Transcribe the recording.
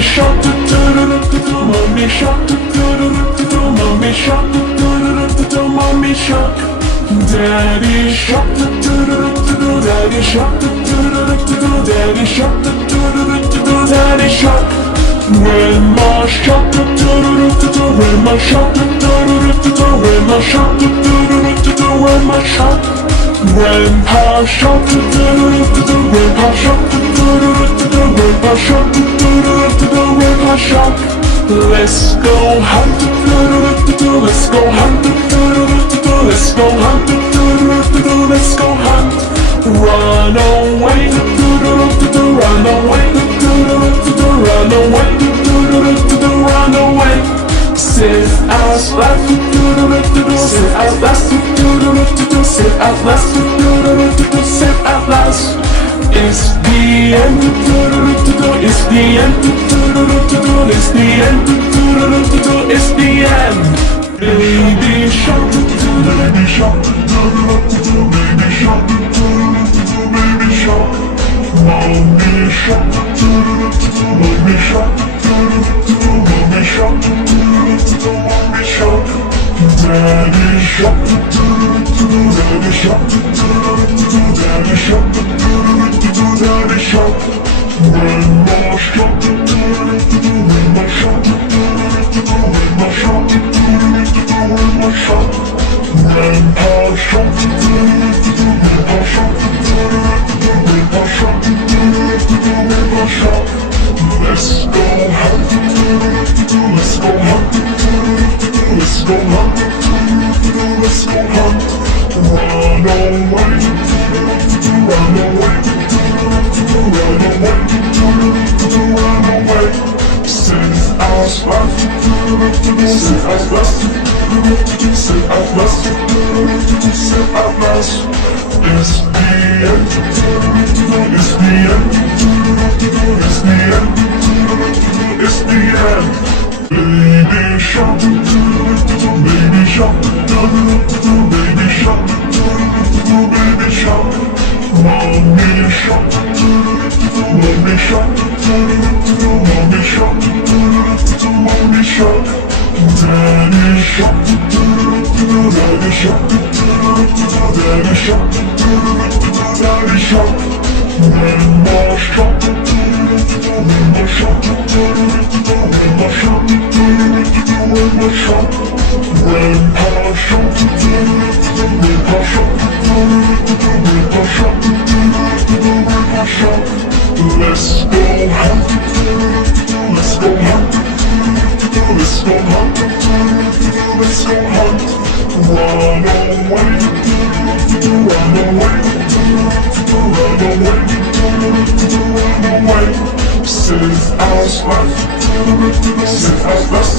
shark, mommy shark, mommy shark, mommy shark. Daddy shark, daddy shark, daddy shark, daddy shark. Grandma shark, grandma shark, grandma shark, grandma shark. Grandpa shark, grandpa shark, grandpa shark, grandpa shark. Let's go hunt, let's go hunt, let's go hunt, let's go hunt. Run away, run away, run away, run away. Sit out last, sit out last, sit out last, sit out last. It's the end, it's the end, it's the end, it's the end. Baby shark, baby shark, baby shark, baby shark. Mommy shark, mommy shark, mommy shark, mommy shark. Daddy shark, daddy shark, daddy shark, daddy shark. Grandma shark, grandma shark, grandma shark, grandma shark. Grandpa shark, grandpa shark, grandpa shark, grandpa shark. Let's go hunt, let's go hunt, let's go hunt, let's go hunt. Run away, run away, run away, run away. Sit out last, sit out last, sit out last, sit out last. It's the end, it's the end, it's the end, it's the end. Baby shark, baby shark, baby shark, baby shark. Mommy shark, mommy shark, mommy shark, mommy shark. Daddy shark, daddy shark, daddy shark, daddy shark. Grandma shark, grandma shark, grandma shark, grandma shark. Grandpa shark, grandpa shark, grandpa shark, grandpa shark. Let's go hunt, let's go hunt, let's go hunt, let's go hunt. Run away, run away, run away, run away. Sit out last, sit out last,